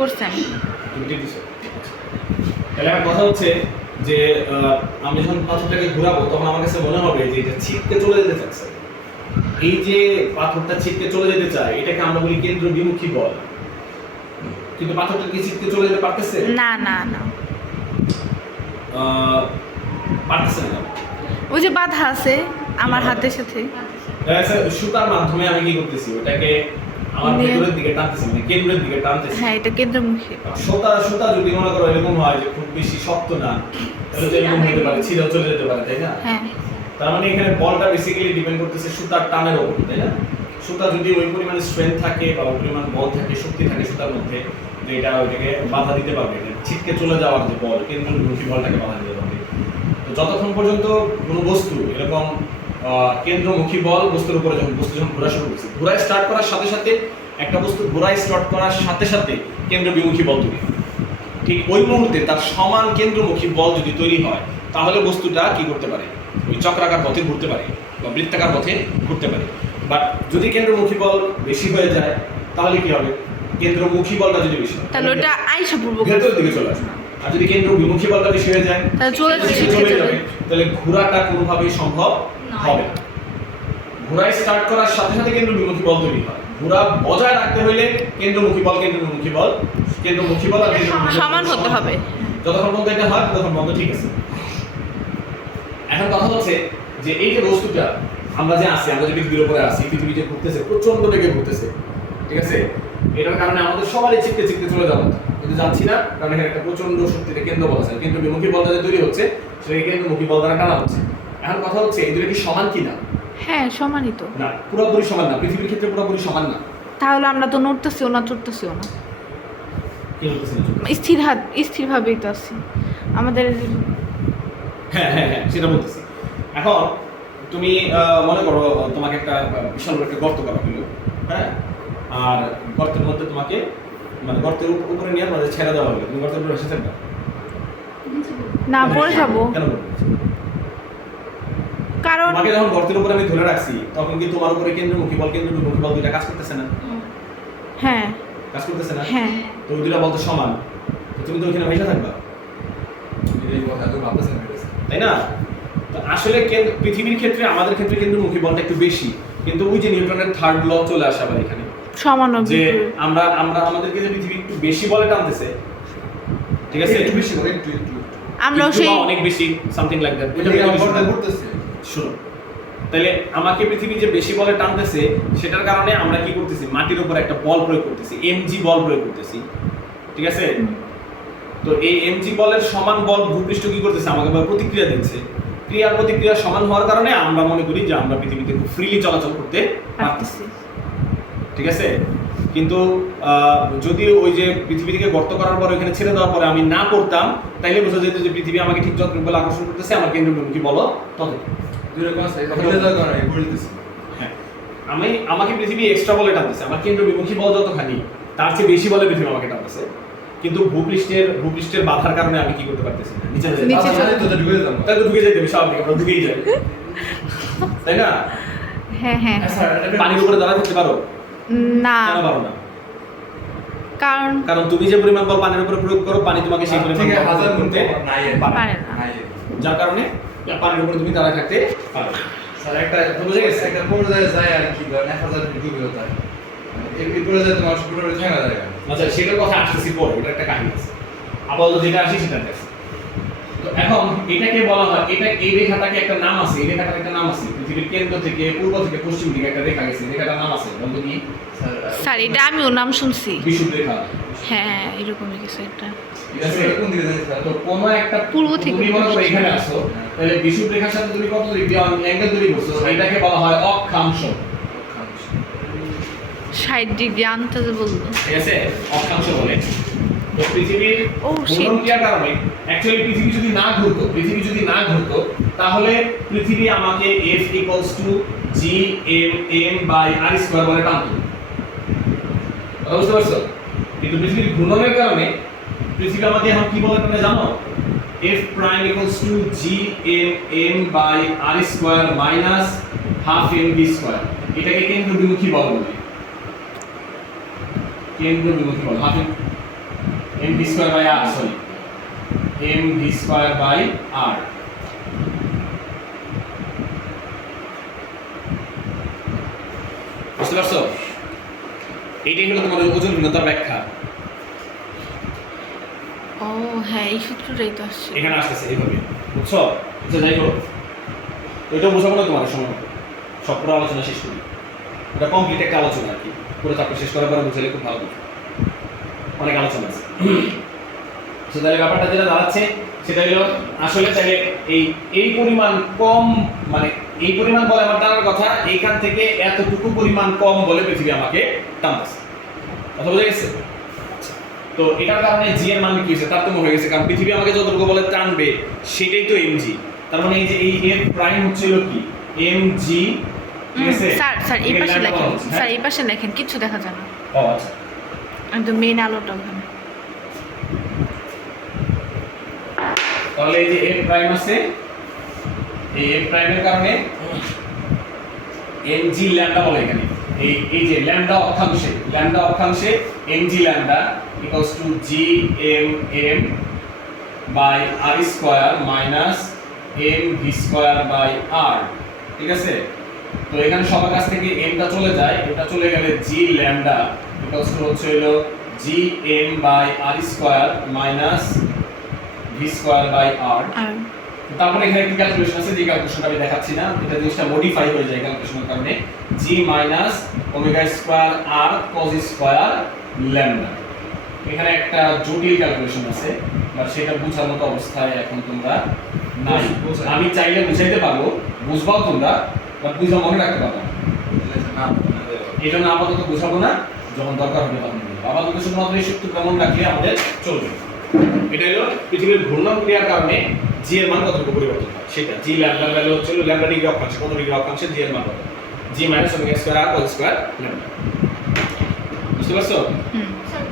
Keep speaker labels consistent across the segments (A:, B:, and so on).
A: করছি আমি
B: তাহলে আমার কথা হচ্ছে যে আমি যখন পাথরটাকে ঘোরাবো তখন আমার কাছে মনে হবে যে এটা ছিটকে চলে যেতে চাচ্ছে। এই যে পাথরটা ছিটকে চলে যেতে চায় এটাকে আমরা বলি কেন্দ্র বিমুখী বল। কিন্তু পাথরটা কি ছিটকে চলে যেতে পারতেছে?
A: না না না।
B: পারতেছে না।
A: ওই যে বাধা আছে আমার হাতের সাথে।
B: সুতার মাধ্যমে আমি কি করতেছি? ওটাকে
A: হ্যাঁ এটা কেন্দ্রমুখী।
B: সুতা সুতা যদি মনে করো এরকম হয় যে খুব বেশি শক্ত না তাহলে এরকম হতে পারে ছিঁড়েও চলে যেতে পারে তাই না?
A: হ্যাঁ।
B: তার মানে এখানে বলটা বেসিক্যালি ডিপেন্ড করতেছে সুতার টানের উপর তাই না? সুতা যদি ওই পরিমাণে স্ট্রেংথ থাকে বা ওই পরিমাণ বল থাকে শক্তি থাকে সুতার মধ্যে যে এটা ওইটাকে বাধা দিতে পারবে ছিটকে চলে যাওয়ার যে বল কেন্দ্রমুখী বলটাকে বাধা দিতে পারবে। তো যতক্ষণ পর্যন্ত কোনো বস্তু এরকম কেন্দ্রমুখী বল বস্তুর উপরে যখন বস্তু যখন ঘোরা শুরু করছে ঘোরায় স্টার্ট করার সাথে সাথে একটা বস্তু ঘোরায় স্টার্ট করার সাথে সাথে কেন্দ্র বিমুখী বল তৈরি ঠিক ওই মুহূর্তে তার সমান কেন্দ্রমুখী বল যদি তৈরি হয় তাহলে বস্তুটা কি করতে পারে? ওই চক্রাকার পথে ঘুরতে পারে বা বৃত্তাকার পথে ঘুরতে পারে। বাট যদি কেন্দ্রমুখী বল বেশি হয়ে যায় তাহলে কি হবে? কেন্দ্রমুখী বলটা যদি বেশি হয়
A: তাহলে ওটা আইসা পূর্ব
B: ভেতর দিকে চলে আসবে আর যদি কেন্দ্র বিমুখী বলটা বেশি হয়ে যায়
A: তাহলে চলে
B: যাবে। তাহলে ঘোরাটা কোনোভাবেই সম্ভব। হবে। না ঘোরায় স্টার্ট করার সাথে সাথে কেন্দ্র বিমুখী বল তৈরি হয়। ঘোরা বজায় রাখতে হলে কেন্দ্রমুখী বল কেন্দ্রমুখী বল কেন্দ্রমুখী বল আর
A: সমান হতে হবে।
B: যতক্ষণ পর্যন্ত এটা হয় ততক্ষণ পর্যন্ত ঠিক আছে। এখন কথা হচ্ছে যে এই যে বস্তুটা আমরা যে আছি আমরা যে পৃথিবীর উপরে আছি পৃথিবী যে ঘুরতেছে প্রচণ্ড বেগে ঘুরতেছে ঠিক আছে? এটার কারণে আমাদের সবারই চিপকে চিপকে চলে যাব কিন্তু যাচ্ছি না কারণ এখানে একটা প্রচণ্ড শক্তিতে কেন্দ্র বল আছে। কিন্তু বিমুখী বলটা যে তৈরি হচ্ছে সেটাকে কেন্দ্রমুখী বল দ্বারা টানা হচ্ছে। এখন কথা হচ্ছে এই দুটো কি সমান কিনা?
A: হ্যাঁ সমানই তো।
B: না পুরোপুরি সমান না পৃথিবীর ক্ষেত্রে পুরোপুরি সমান না।
A: তাহলে আমরা তো নড়তেছিও না চড়তেছিও না।
B: কি?
A: স্থির হাত স্থিরভাবেই তো আছি। আমাদের
B: হ্যাঁ হ্যাঁ হ্যাঁ সেটা বলতেছি। এখন তুমি মনে করো তোমাকে একটা বিশাল বড় একটা গর্ত করা হলো হ্যাঁ? আর গর্তের মধ্যে তোমাকে মানে গর্তের উপরে নিয়ে মানে ছেড়ে দেওয়া হলো। তুমি গর্তের উপরে বসে থাকবে
A: না পড়ে যাব।
B: কেন?
A: কারণ
B: তোমাকে যখন গর্তের উপরে আমি ধরে রাখছি তখন কি তোমার উপরে কেন্দ্রমুখী বল কেন্দ্রমুখী বল দুইটা কাজ করতেছে না?
A: হ্যাঁ।
B: কাজ করতেছে না?
A: হ্যাঁ।
B: তো ওই দুইটা বল তো সমান। তো তুমি তো ওখানে বসে থাকবা।
C: এই কথা তো ভাবতেছেন
B: তাই না? তো আসলে কেন্দ্র- পৃথিবীর ক্ষেত্রে আমাদের ক্ষেত্রে কেন্দ্রমুখী বলটা একটু বেশি। কিন্তু ওই যে নিউটনের থার্ড ল চলে আসে আবার এখানে।
A: সমান
B: যে আমরা আমরা আমাদেরকে যে পৃথিবী একটু বেশি বলে টানতেছে ঠিক আছে?
C: একটু বেশি বলে একটু একটু
A: আমরাও সেই
B: অনেক বেশি সামথিং লাইক দ্যাট শুনো তাহলে আমাকে পৃথিবী যে বেশি বলে টানতেছে সেটার কারণে আমরা কি করতেছি? মাটির উপর একটা বল প্রয়োগ করতেছি এমজি বল প্রয়োগ করতেছি। ঠিক আছে? তো এই এমজি বলের সমান বল ভূপৃষ্ঠ কি করতেছে? আমাকে প্রতিক্রিয়া দিচ্ছে। ক্রিয়ার প্রতিক্রিয়া সমান হওয়ার কারণে আমরা মনে করি যে আমরা পৃথিবীতে খুব ফ্রিলি চলাচল করতে পারতেছি। ঠিক আছে? কিন্তু আহ, যদি ওই যে পৃথিবী থেকে গর্ত করার পর ওইখানে ছেড়ে দেওয়ার পরে আমি না করতাম তাইলে বোঝা যেত যে পৃথিবী আমাকে ঠিক যত বলে আকর্ষণ করতেছে আমার কেন্দ্রবিমুখী বলো? তত হ্যাঁ। আমি আমাকে পৃথিবী এক্সট্রা বলে টানতেছে আমার কেন্দ্র বিমুখী বল যতখানি তার চেয়ে বেশি বলে পৃথিবী আমাকে টানতেছে কিন্তু ভূপৃষ্ঠের ভূপৃষ্ঠের বাধার কারণে আমি কি করতে পারতেছি না নিচে
C: ঢুকে যেতাম
B: তাই তো ঢুকে যাইতে স্বাভাবিক আমরা ঢুকেই যাই। তাই না?
A: হ্যাঁ হ্যাঁ।
B: পানির উপরে দাঁড়া থাকতে পারো।
A: না।
B: কেন পারো না?
A: কারণ
B: কারণ তুমি যে পরিমাণ বল পানির উপরে প্রয়োগ করো পানি তোমাকে সেই পরিমাণ
C: থেকে হাজার গুণতে নাই
A: পারে না।
C: নাই।
B: যার কারণে পানির উপরে তুমি দাঁড়ায় থাকতে পারো।
C: স্যার একটা
B: বুঝে গেছে?
C: একটা পর্যায়ে যায় আর কি ধরেন এক হাজার ডুবে যায়। এই পর্যায়ে তোমার পুরো ঠেঙা যায়
B: আচ্ছা সেটার কথা আসতেছি পরে এটা একটা কাহিনী আছে। আপাতত যেটা আসি সেটা দেখছি। তো এখন এটাকে বলা হয় এটা এই রেখাটাকে একটা নাম আছে এই রেখাটার একটা নাম আছে। পৃথিবীর কেন্দ্র থেকে পূর্ব থেকে পশ্চিম দিকে একটা রেখা গেছে রেখাটার নাম আছে বলতো কি?
A: স্যার এটা আমিও নাম শুনছি।
B: বিষুব রেখা।
A: হ্যাঁ এরকমই কিছু একটা।
B: ঠিক আছে?
C: কোন দিকে জানিস
B: তো কোনো একটা
A: পূর্ব থেকে
B: তুমি মনে করো এখানে আসো তাহলে বিষুব রেখার সাথে তুমি কত ডিগ্রি অ্যাঙ্গেল তৈরি করছ? এটাকে বলা হয় অক্ষাংশ।
A: ষাট ডিগ্রি আনতে
B: ঠিক আছে? অক্ষাংশ বলে। তো পৃথিবীর ঘূর্ণন ক্রিয়ার কারণে অ্যাকচুয়ালি পৃথিবী যদি না ঘুরতো পৃথিবী যদি না ঘুরতো তাহলে পৃথিবী আমাকে F equals to G M M by R square বলে টানতো। বুঝতে পারছ? কিন্তু পৃথিবীর ঘূর্ণনের কারণে পৃথিবী আমাকে এখন কি বলে টানে জানো? F prime equals to G M M by R square minus half M B square এটাকে কেন্দ্র বিমুখী বল? বলে কেন্দ্র বিমুখী বল? Half M M V square by R sorry M V square by R বুঝতে পারছ? এইটাই হলো তোমাদের ওজন ভিন্নতার ব্যাখ্যা।
A: ও হ্যাঁ এই সূত্রটাই তো আসছে।
B: এখানে আসতেছে এইভাবে। বুঝছ? আচ্ছা যাই হোক। এটা বোঝাবো না তোমার সময় মতো। সব পুরো আলোচনা শেষ করি। এটা কমপ্লিট একটা আলোচনা আর কি। পুরো চাকরি শেষ করার পরে বুঝালে খুব ভালো। অনেক আলোচনা আছে। তো তাহলে ব্যাপারটা যেটা দাঁড়াচ্ছে সেটা হলো আসলে তাহলে এই এই পরিমাণ কম মানে এই পরিমাণ বলে আমার টানার কথা এইখান থেকে এতটুকু পরিমাণ কম বলে পৃথিবী আমাকে টানতেছে। কথা বোঝা গেছে। তো এটার কারণে জি এর মান কি হয়েছে? তারতম্য হয়ে গেছে কারণ পৃথিবী আমাকে যতটুকু বলে টানবে সেটাই তো এম জি তার মানে এই যে এই এর প্রাইম হচ্ছিল কি? এম জি
A: স্যার স্যার এই পাশে লেখেন স্যার
B: হ্যাঁ?
A: এই পাশে লেখেন কিচ্ছু দেখা যায় না।
B: ও আচ্ছা।
A: একদম মেইন আলোটা ওখানে
B: তাহলে এই যে এফ প্রাইম আছে, এই এফ প্রাইমের কারণে এম জি ল্যামডা বলে এখানে। এই এই যে ল্যামডা অক্ষাংশে lambda অক্ষাংশে M G lambda equals to G M M by R square minus M V square by R ঠিক আছে? তো এখানে সবার কাছ থেকে এমটা চলে যায়, এটা চলে গেলে জি ল্যামডা ইকুয়ালস টু হচ্ছে হলো G M by R square minus V square by R তারপরে এখানে একটি ক্যালকুলেশন আছে যে ক্যালকুলেশনটা আমি দেখাচ্ছি না। এটা জিনিসটা মডিফাই হয়ে যায় ক্যালকুলেশনের কারণে। G minus omega square R cos square lambda এখানে একটা জটিল ক্যালকুলেশন আছে বাট সেটা বোঝার মতো অবস্থায় এখন তোমরা নাই। আমি চাইলে বুঝাইতে পারব বুঝবাও তোমরা বাট বুঝা মনে রাখতে পারব না।
C: না
B: আপাতত বোঝাবো না। যখন দরকার হবে তখন বুঝব আপাতত শুধুমাত্র এই সূত্র কেমন রাখলে আমাদের চলবে? এটা হলো পৃথিবীর ঘূর্ণন ক্রিয়ার কারণে জি এর মান কতটুকু পরিবর্তন হয়? সেটা জি ল্যামডার ভ্যালু হচ্ছে ল্যামডা ডিগ্রি অক্ষাংশ কত ডিগ্রি অক্ষাংশে জি এর মান কত G minus omega square R cos square lambda বুঝতে পারছ?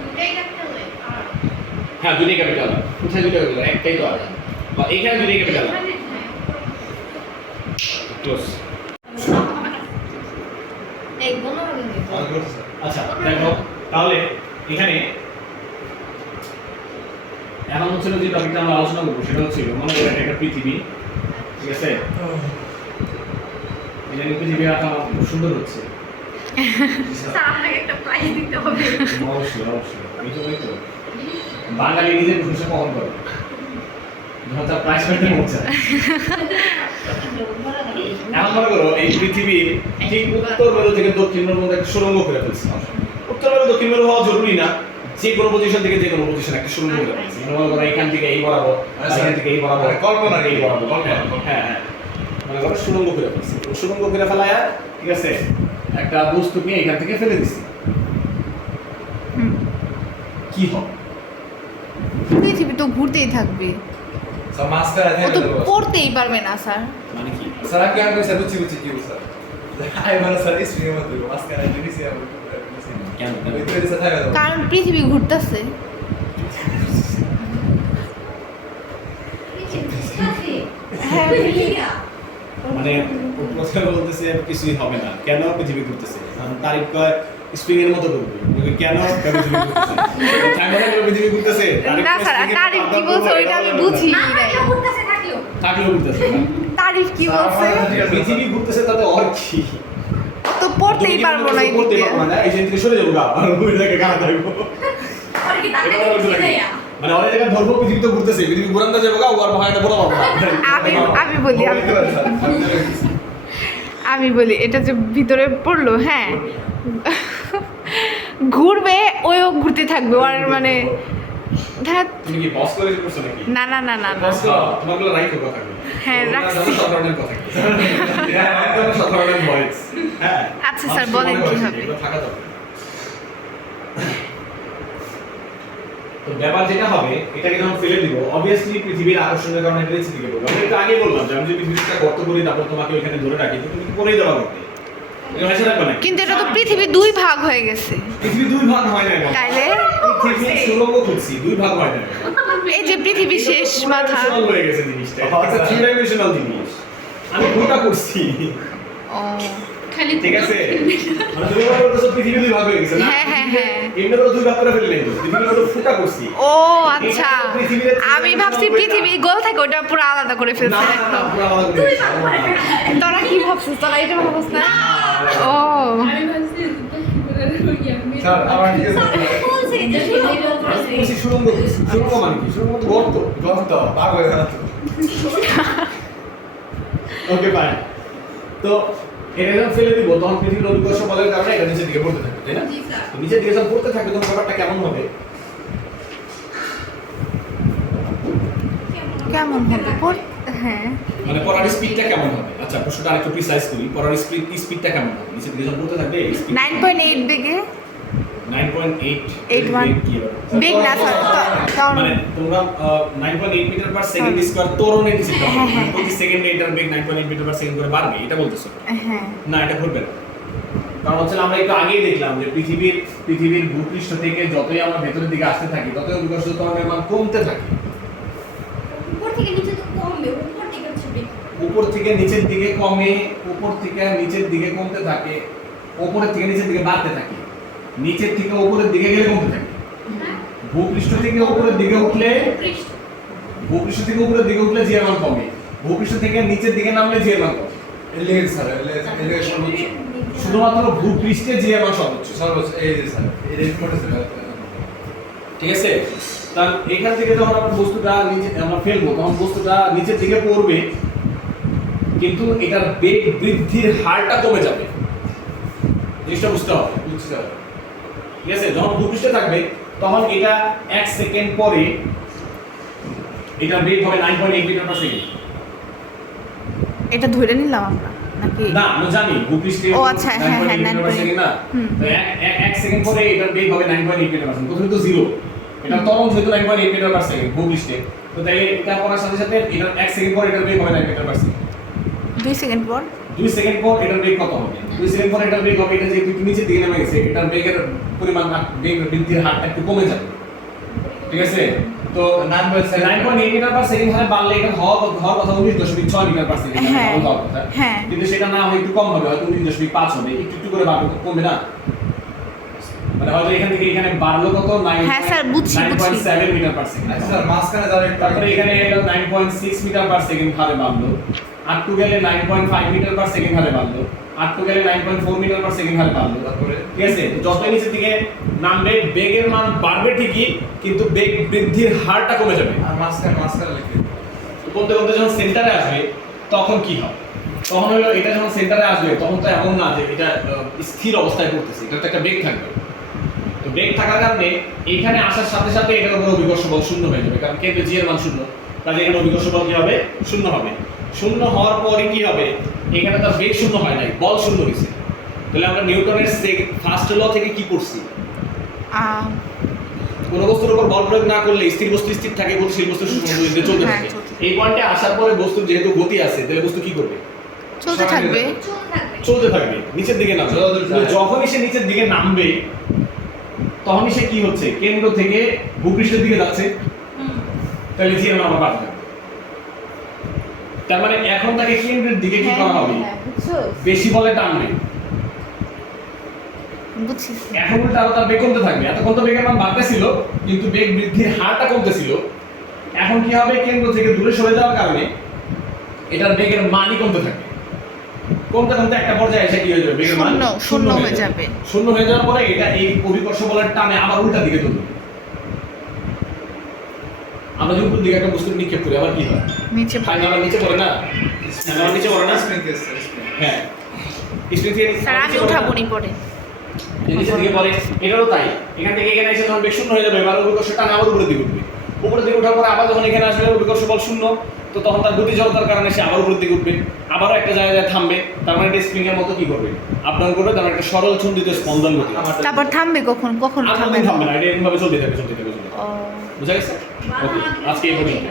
D: দুটাই
B: হ্যাঁ দুটোই ক্যাপিটাল কোথায় দুটো ক্যাপিটাল একটাই তো আর বা এখানে দুটোই ক্যাপিটাল ক্লোজ
D: এক বন্ধ
B: আচ্ছা দেখো তাহলে এখানে এখন হচ্ছে যে টপিকটা আমরা আলোচনা করব সেটা হচ্ছে মনে করেন একটা পৃথিবী ঠিক আছে? এটা নিয়ে পৃথিবী আঁকা খুব সুন্দর হচ্ছে। অবশ্যই অবশ্যই। তো বাঙালি নিজের প্রশংসা কখন করে। যখন তার প্রাইস এখন মনে করো এই পৃথিবীর ঠিক উত্তর মেরু থেকে দক্ষিণ মেরুর মধ্যে একটা সুরঙ্গ করে ফেলছে উত্তর মেরু দক্ষিণ মেরু হওয়া জরুরি না যে কোনো পজিশন থেকে যে কোনো পজিশন একটা সুরঙ্গ করে মানে করো এখান থেকে এই বরাবর এখান থেকে এই বরাবর
C: কল্পনা
B: এই বরাবর হ্যাঁ, হ্যাঁ হ্যাঁ। মনে করো সুরঙ্গ করে ফেলছে। সুরঙ্গ করে ফেলায় ঠিক আছে একটা বস্তুকে এখান থেকে ফেলে দিছে। কি হবে?
A: পৃথিবী তো ঘুরতেই থাকবে।
C: স্যার মাস্টার
A: ও তো পড়তেই পারবে না স্যার।
B: মানে কি?
C: স্যার আপনি আমি স্যার বুঝছি বুঝছি কি স্যার আই মানে স্যার স্প্রিং মত মাস্টার আই দিছি আমি
B: কেন
C: ওই তো স্যার থাকা দাও
A: কারণ পৃথিবী ঘুরতেছে। হ্যাঁ
B: মানে কথা বলতেছে কিছুই হবে না। কেন পৃথিবী ঘুরতেছে? কয় স্প্রিং এর মতো করবে। কেন কেন পৃথিবী ঘুরতেছে না
A: স্যার কি বলছে ওইটা আমি বুঝি নাই
D: থাকলেও ঘুরতেছে থাকলেও।
A: কি বলছে?
B: পৃথিবী ঘুরতেছে তাতে আর কি?
A: তো পড়তেই পারব না
B: পড়তে
A: এদিকে
B: পারব না? এই থেকে সরে যাব গা আর ওই জায়গায় গানা থাকব
D: আর কি তাকে
B: এটা বলতে
D: দিতে
B: লাগে।
D: দেয়া
B: মানে অনেক জায়গায় ধরবো পৃথিবী তো ঘুরতেছে পৃথিবী ঘুরান্তা যাব গা ও আর ভয় বড় পাবো
A: আমি আমি বলি আমি আমি বলি এটা যে ভিতরে পড়ল হ্যাঁ। ঘুরবে ওইও ঘুরতে থাকবে আর মানে না না না না
B: কথা
A: হ্যাঁ, রাখছি।
B: ভয়েস হ্যাঁ
A: আচ্ছা, স্যার, বলেন কি হবে?
B: তো ব্যাপার যেটা হবে এটাকে যখন ফেলে দিব অবভিয়াসলি পৃথিবীর আকর্ষণের কারণে এটা আমি একটু আগে বললাম যে আমি যদি পৃথিবীটা গর্ত করি তারপর তোমাকে ওইখানে ধরে রাখি তুমি কি করেই দেওয়া করতে
A: কিন্তু এটা তো পৃথিবী দুই ভাগ হয়ে গেছে।
B: পৃথিবী দুই ভাগ হয় না
A: তাইলে?
B: পৃথিবী সুরঙ্গ খুঁজছি দুই ভাগ হয় না
A: এই যে পৃথিবী শেষ মাথা।
B: হয়ে গেছে জিনিসটা। এটা থ্রি ডাইমেনশনাল জিনিস। আমি করছি।
A: ও।
D: খালি
B: ঠিক আছে? মানে তুমি মনে পৃথিবী দুই ভাগ হয়ে গেছে না?
A: হ্যাঁ, হ্যাঁ, হ্যাঁ।
B: এমনি করে দুই ভাগ করে ফেললে পৃথিবী হলো ফুটা করছি।
A: ও আচ্ছা। আমি ভাবছি পৃথিবী গোল থাকে ওটা পুরো আলাদা করে ফেলছে একদম। তোরা কি ভাবছিস? তোরা এটা ভাবছিস না। ও
B: মানে
C: হয়ে
B: ওকে ফাইন তো এটা যখন ফেলে দিব তখন পৃথিবীর অভিকর্ষ বলের কারণে এটা নিচের দিকে পড়তে থাকবে তাই না নিচের দিকে যখন পড়তে থাকবে তখন ব্যাপারটা কেমন হবে
A: কেমন হবে হ্যাঁ।
B: মানে পড়ার স্পিডটা কেমন হবে? আচ্ছা প্রশ্নটা আরেকটু প্রিসাইজ করি। পড়ার স্পিড স্পিডটা কেমন হবে? নিচের দিকে যখন পড়তে থাকবে
A: নাইন পয়েন্ট এইট বেগে
B: 9.8
A: Eight one.
B: কি হবে?
A: বেগ না
B: মানে তোমরা nine point eight metre per second square নিচে। প্রতি সেকেন্ডে এটার বেগ nine point eight metre per second করে বাড়বে এটা বলতেছো
A: হ্যাঁ।
B: না এটা ঘটবে না। কারণ হচ্ছে আমরা একটু আগেই দেখলাম যে পৃথিবীর পৃথিবীর ভূপৃষ্ঠ থেকে যতই আমরা ভেতরের দিকে আসতে থাকি ততই অভিকর্ষ ত্বরণের মান কমতে থাকে
D: উপর থেকে নিচে তো কমবে উপর থেকে হচ্ছে বেশি
B: উপর থেকে নিচের দিকে কমে উপর থেকে নিচের দিকে কমতে থাকে উপরের থেকে নিচের দিকে বাড়তে থাকে। নিচের থেকে উপরের দিকে গেলে কমতে থাকে। ভূপৃষ্ঠ থেকে উপরের দিকে উঠলে ভূপৃষ্ঠ। থেকে উপরের দিকে উঠলে জিএর মান কমে। ভূপৃষ্ঠ থেকে নিচের দিকে নামলে জিএর মান কমে।
C: এই স্যার এই লেগে এই
B: শুধুমাত্র ভূপৃষ্ঠে জিএর মান সর্বোচ্চ।
C: সর্বোচ্চ এই যে স্যার এই রেট পড়েছে
B: ঠিক আছে? তার এখান থেকে যখন আমরা বস্তুটা নিচে আমরা ফেলব তখন বস্তুটা নিচের দিকে পড়বে। কিন্তু এটার বেগ বৃদ্ধির হারটা কমে যাবে। জিনিসটা বুঝতে হবে
C: বুঝছি স্যার
B: ঠিক আছে? যখন ভূপৃষ্ঠে থাকবে তখন এটা এক সেকেন্ড পরে এটার বেগ হবে nine point eight metre per second
A: এটা ধরে নিলাম আমরা নাকি?
B: না আমরা জানি ভূপৃষ্ঠে
A: ও আচ্ছা, হ্যাঁ, হ্যাঁ,
B: 9.8 মিটার পার সেকেন্ড না। এক সেকেন্ড পরে এটার বেগ হবে nine point eight metre per second প্রথমে তো জিরো এটা তরঙ্গ যেহেতু nine point eight metre per second ভূপৃষ্ঠে তো তাই এটা করার সাথে সাথে এটার এক সেকেন্ড পর এটার বেগ হবে নাইন মিটার পার সেকেন্ড
A: দুই সেকেন্ড পর।
B: দুই সেকেন্ড পর এটার বেগ কত হবে? দুই সেকেন্ড পর এটার বেগ হবে এটা যেহেতু একটু নিচের দিকে নেমে গেছে এটার বেগের পরিমাণ বেগ বৃদ্ধির হারটা একটু কমে যাবে। ঠিক আছে? তো
C: nine point
B: nine point eight metre per second হারে বাড়লে এটা হওয়ার কথা- হওয়ার কথা উনিশ দশমিক ছয় মিটার পার সেকেন্ড
A: হ্যাঁ,
B: হওয়ার কথা
A: হ্যাঁ।
B: কিন্তু সেটা না হয় একটু কম হবে হয়তো উনিশ দশমিক পাঁচ হবে একটু একটু করে বাড়বে কমবে না। হয়তো এখান থেকে এখানে বাড়লো কত?
A: হ্যাঁ, স্যার, বুঝছি, বুঝছি।
B: Seven metre per second
C: sir মাঝখানে
B: তারপরে এখানে এলো nine point six metre per second হারে বাড়লো। আর টু গেলে nine point five metre per second হারে বাড়লো। আর টু গেলে nine point four metre per second হারে বাড়লো।
C: তারপরে?
B: ঠিক আছে যত নিচের দিকে নামবে বেগের মান বাড়বে ঠিকই কিন্তু বেগ বৃদ্ধির হারটা কমে যাবে।
C: আর মাঝখানে মাঝখানে লিখে
B: বলতে বলতে যখন সেন্টারে আসবে তখন কি হবে? তখন হলো এটা যখন সেন্টারে আসবে তখন তো এমন না যে এটা আহ, স্থির অবস্থায় পড়তেছে এটা তো একটা বেগ থাকবে। তো বেগ থাকার কারণে এখানে আসার সাথে সাথে এটার উপর অভিকর্ষ বল শূন্য হয়ে যাবে। কারণ কেন্দ্রে জি এর মান শূন্য। কাজে এখানে অভিকর্ষ বল কি হবে? শূন্য হবে। শূন্য হওয়ার পরে কি হবে? এখানে তার বেগ শূন্য হয় নাই বল শূন্য হয়েছে। তাহলে আমরা নিউটনের ফার্স্ট ল থেকে কি
A: আহ,
B: কোন বস্তুর উপর বল প্রয়োগ না করলে স্থির বস্তু স্থির থাকে গতিশীল বস্তু গতিতে চলতে
A: হ্যাঁ,
B: থাকে।
A: চলতে থাকে।
B: এই পয়েন্টে আসার পরে বস্তুর যেহেতু গতি আছে তাহলে বস্তু কি করবে?
A: চলতে থাকবে।
D: চলতে থাকবে।
B: নিচের দিকে নামবে। যখনই সে নিচের দিকে নামবে তখনই সে কি হচ্ছে? কেন্দ্র থেকে ভূপৃষ্ঠের দিকে যাচ্ছে। তাহলে জি এর মান আবার তার মানে এখন তাকে কেন্দ্রের দিকে কি করা হবে?
A: হ্যাঁ,
B: বেশি বলে টানবে এখন উল্টা আরও তার বেগ কমতে থাকবে। এতক্ষণ তো বেগের মান বাড়তেছিল কিন্তু বেগ বৃদ্ধির হারটা কমতেছিল। এখন কি হবে? কেন্দ্র থেকে দূরে সরে যাওয়ার কারণে এটার বেগের মানই কমতে থাকবে। কমতে কমতে একটা পর্যায়ে এসে কি হয়ে যাবে?
A: শূন্য, শূন্য হয়ে যাবে।
B: শূন্য হয়ে যাওয়ার পরে এটা এই অভিকর্ষ বলের টানে আবার উল্টা দিকে তুলবে। আমরা যদি উপর দিকে একটা বস্তু নিক্ষেপ করি আবার কি হয়?
A: নিচে
B: আবার নিচে পড়ে না? আবার নিচে পড়ে না? হ্যাঁ।
A: স্যার আমি
B: পড়ে?
A: উঠাবো নি
B: নিচের দিকে এটারও তাই। এখান থেকে এখানে এসে যখন বেগ শূন্য হয়ে যাবে এবার অভিকর্ষ টান আবার উপরের দিকে উঠবে। উপরের দিকে ওঠার পরে আবার যখন এখানে আসবে অভিকর্ষ বল শূন্য তো তখন তার গতি জড়তার কারণে সে আবার উপরের দিকে উঠবে। আবারও একটা জায়গায় থামবে তার মানে এটা স্প্রিং এর মতো কি করবে? আপনার করবে তার মানে একটা সরল ছন্দিত স্পন্দন গতি
A: তারপর থামবে কখন? কখন থামবে
B: থামবে না এটা এরকম ভাবে চলতে থাকবে চলতে থাকবে। বুঝা গেছে? আজকে এই পর্যন্ত।